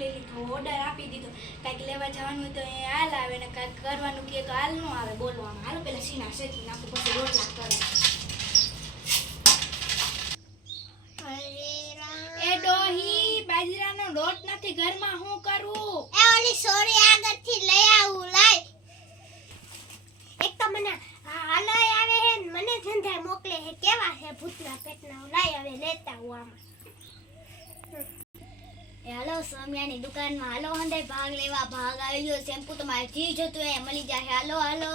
લઈ લીધો, ઓર્ડર આપી દીધો. કાંઈક લેવા જવાનું હોય તો એ હાલ આવે ને કાંઈક કરવાનું કહે તો હાલ ન આવે બોલવામાં. હાલો પેલા સીના શેકી નાખું પછી રોટલા કરે. એ ડોહી બાજરાનો લોટ નથી ઘરમાં, હું કરું? એ ઓલી સોરી આગળથી લઈ આવું લાય. એક તો મને હાલય આવે હે ને મને ધંધા મોકલે હે. કેવા હે ભૂતના પેટના, લાય હવે લેતા હું આમાં. એ હાલો સોમિયાની દુકાનમાં હાલો હંડે ભાગ લેવા. ભાગ આવી ગયો. શેમ્પુ તમારે જી જોતું એ મળી જાય. હાલો હાલો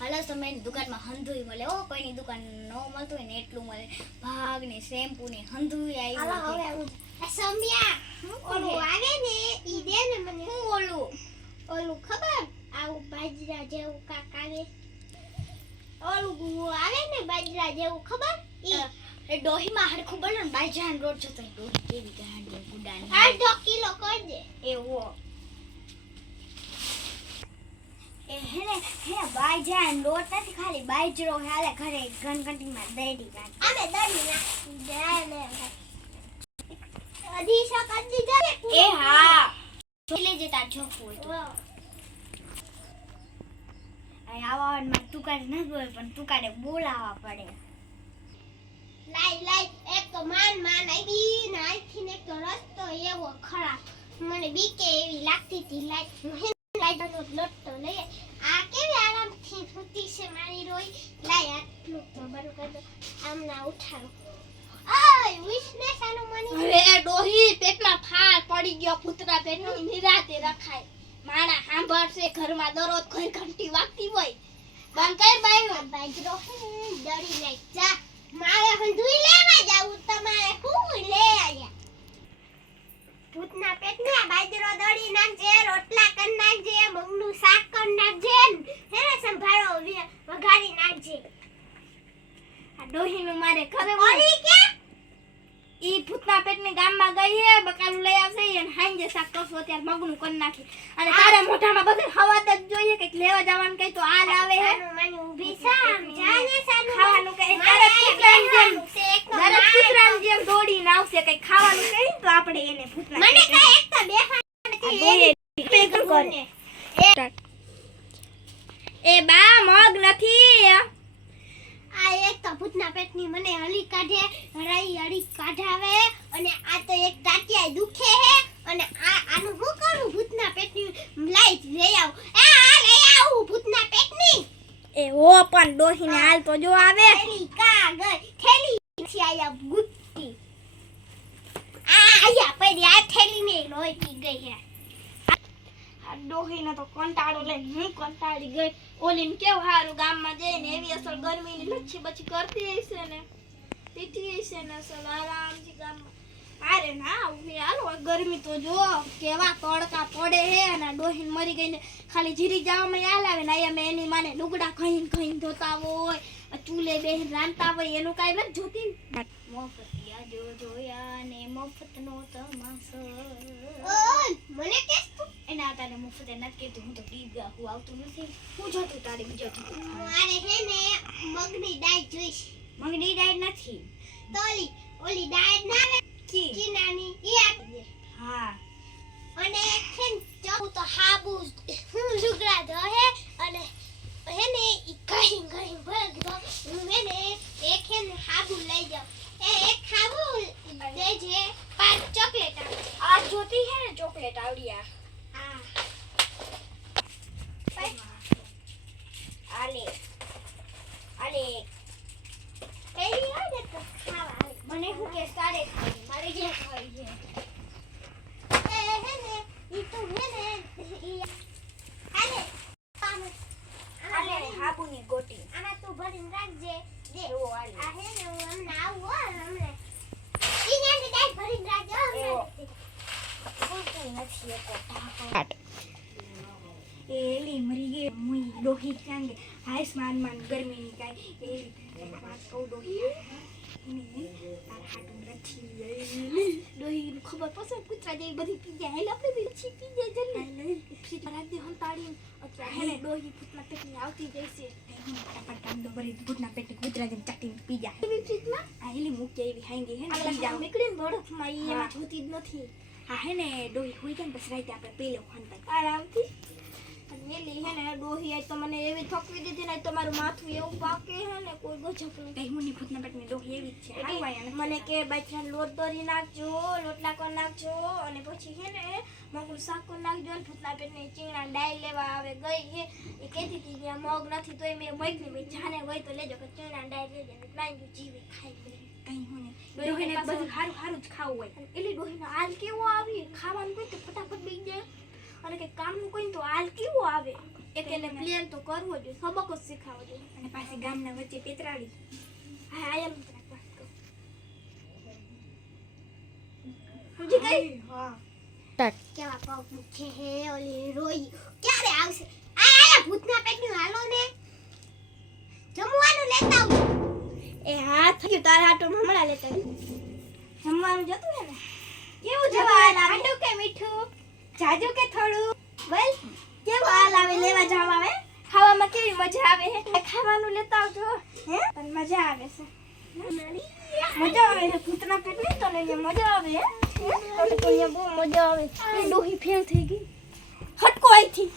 હાલો સોમિયાની દુકાનમાં હંધુય મળે. ઓ કોઈની દુકાન ન મળતું હોય ને એટલું મળે. ભાગ ને શેમ્પુ ને હંધુય હાલો આવી હવે હું સોમિયા ઓલું આવે ને ઈ દે ને મને. હું ઓલું ખબર આવું બાજરા જેવું કાક આવે. ઓલું આવે ને બાજરા જેવું ખબર ઈ એ ડોહીમાં હરખું બોલો ને બાજરાનો રોટ જોતો હોય. ડોહી કેવી ગાંડી ગુડાની. 8 કિલો કરજે. એવો એ હે બાજરાનો રોટ નથી ખાલી બાજરો હાલે ઘરે ઘનઘંટીમાં દડી કાઢી. અમે દળી નાખી દે ને અધી શકત દીધા એ હા છેલે જતા જોખું હોય તો આવામાં તુકારે ન બોલે પણ તુકારે બોલાવા પડે. લાઈ એક તો માન આવી ને આખી ને તો રસ્તો એવો ખરાબ મને બીકે એવી લાગતી હતી. લાઈ નો લોટો લઈ આ કેવી આરામથી સૂતી છે મારી રોઈ. લાઈ આટલું તો બરું કર દો આમના ઉઠાડો. ઓય વિષ્ણે સાનો મની હવે ડોહી પેટમાં ફાળ પડી ગયો, પુતરા પેટની નિરાતે રખાય. માણા સાંભળશે ઘરમાં દરરોજ કોઈ ઘંટી વાગતી હોય. બંધ કર બાઈ બાજરો દળી લઈ જા. મારે હંધુઈ લેવા જાવું તમારે હું લે આયા. ભૂતના પેટને બાજરો દળી નાખજે, રોટલા કરી નાખજે, મગનું શાક કરી નાખજે, હેને સંભાળો વઘારી નાખજે. આ ડોહીનું મારે ખરે ઓલી કે ઈ ભૂતના પેટની ગામમાં ગઈ હે, બકાલું લઈ આવશે અને હાંજે શાક કરશો ત્યારે મગનું કરી નાખી. અને તારે મોઢામાં બધું હવા જ જોઈએ કે લેવા જવાનું કઈ તો આ લાવે હે. મને ઊભી સામ જાને સાનું ખાવાનું કઈ તારે કૂતરાની જેમ દોડીને આવશે કઈ ખાવાનું કઈ તો આપણે એને ભૂતના મને કઈ એક તો બેફા નથી. એ બા મગ નથી. આ એક તો ભૂતના પેટની મને હલી કાઢે, હળી કાઢાવે અને આ તો એક ટાટિયા દુખે હે અને આનું હું કરું ભૂતના પેટની લાઈટ લઈ આવ. આ લઈ આવું ભૂતના પેટની. એ હો પણ ડોહીને હાલ તો જો આવે. થેલી કા ગઈ થેલી છે આયા ગુટ્ટી. આયા પડી આ થેલીને લોટી ગઈ હે. આ ડોહીને તો કંટાળો લઈને હું કંટાળી ગઈ. ઓલીને કેવું હારું ગામમાં જઈને એવી અસર ગરમીની લચ્છી બચ્છી કરતી હશે ને પીતી હશે ને અસલ આરામથી ગામમાં. અરે ના ઉભી હાલો ગરમી તો જો કેવા તડકા પડે હે અને ડોહીને મરી ગઈને ખાલી જીરી જવામાં યાદ આવે ને અહીંયા મેં એની માને લુગડા ખઈને ધોતા હોય, ચૂલે બેહીને રાંધતા હોય એનું કાંઈ નથી જોતી. મોફતિયા જો જોયા ને મફતનો તમાશો. ઓય મને કેસ તું એના તારે મફતે નથી કીધું. હું તો ટીવી હું આવતું નથી. હું જોતું તારે બીજો મારે હે ને મગની દાળ જોઈશ. મગની દાળ નથી તો ઓલી દાળ ના આવે કિનાની ઈ આપી દે. હા અને છે ને જાઉં તો હાબુ હું લુગડા દો હે અને હે ને ઈ કઈ ભર દો. હું હે ને એક હે ને હાબુ લઈ જાઉં. એક હાબુ દેજે 5 ચોકલેટ આવે. આ જોતી હે ને ચોકલેટ આવડિયા. હા આલે પેલી આવે તો ખાવા મને હું કે સારે ખાવી મારે જે ખાવી છે. હે ને ઈ તો હે ને ઈ આલે આલે હાબુની ગોટી આમાં તું ભરીને રાખજે. દે એવો આલે. આ હે ને હું હમણાં આવું હો હમણાં ઈ ને દાળ ભરીને રાખજો એવો. હમણાં. નથી એક ટાટ એલી મરી ગઈ મુઈ ડોહી ક્યાં ગઈ આયુષ્માન માન ગરમીની કાંઈ એવી વાત કહું ડોહી તાર હાટું નથી ડોહી ખબર પડશે કૂતરા જેવી બધી પી જાય એટલે આપણે બી પછી પી જાય જલ્દી ફ્રીજ રાખ દે હંતાડીને અત્યારે હેને ડોહી ભૂતના પેટની આવતી જઈશે ફટાફટ કાંદો ભરી ભૂતના પેટની કૂતરા જેમ ચાટીને પી જાય એવી ફ્રીજમાં આ એલી મૂકી એવી હાંગી હે ને પી જાવ નીકળીને બરફમાં ઈ એમાં જોતી જ નથી હા હે ને ડોહી હોઈ જાય ને પછી રાતે આપણે પી લેવું હંતાઈ આરામથી. અને વેલી હે ને ડોહી આજ તો મને એવી થકવી દીધી ને આજ તો મારું માથું એવું પાકે હે ને કોઈ ગજબ નહીં. કઈ હું ની ભૂતના પેટની ડોહી એવી જ છે હારું આયા ને મને કે બાજરાનો લોટ દોરી નાખજો, રોટલા કરી નાખજો અને પછી હે ને મગનું શાક કરી નાખજો ને ભૂતના પેટની ચીણા ડાળ લેવા આવે ગઈ હે એ કહેતી હતી કે આ મગ નથી તો મેં મગની ભાઈ જાને હોય તો લેજો કે ચીણા ડાળ લેજો ને નાઈ જીવે ખાઈ લે. કઈ હું ને ડોહીને બધું હારું હારું જ ખાવું હોય. એલી ડોહીનો હાલ કેવો આવી ખાવાનું કોઈ તો ફટાફટ બી જાય અને કે કામનું કોઈ તો હાલ કેવો આવે એક એને પ્લેન તો કરવો જોઈએ, સબક જ શીખાવવો જોઈએ. અને પાછી ગામના વચ્ચે પેતરાડી હા એમ સમજી ગઈ? હા કેવા પગ દુખે હે ઓલી રોઈ ક્યારે આવશે? આ ભૂતના પેટનું હાલો ને જમવાનું લેતા આવો. એ હા થઈ ગયું તારા આટો હમણાં લેતા જમવાનું જતું હે ને કેવું જમવાનું જવા આવે ખાટું કે મીઠું જાજુ કે થોડું બોલ કેવું હાલ આવે લેવા જવા આવે ખાવામાં કેવી મજા આવે હે ખાવાનું લેતા આવજો હે તને મજા આવે છે મજા આવે છે ભૂતના પેટ ની તને અહીંયા મજા આવે હે તને તો અહીંયા બહુ મજા આવે એ ડોહી ફેલ થઈ ગઈ હટકો અહીંથી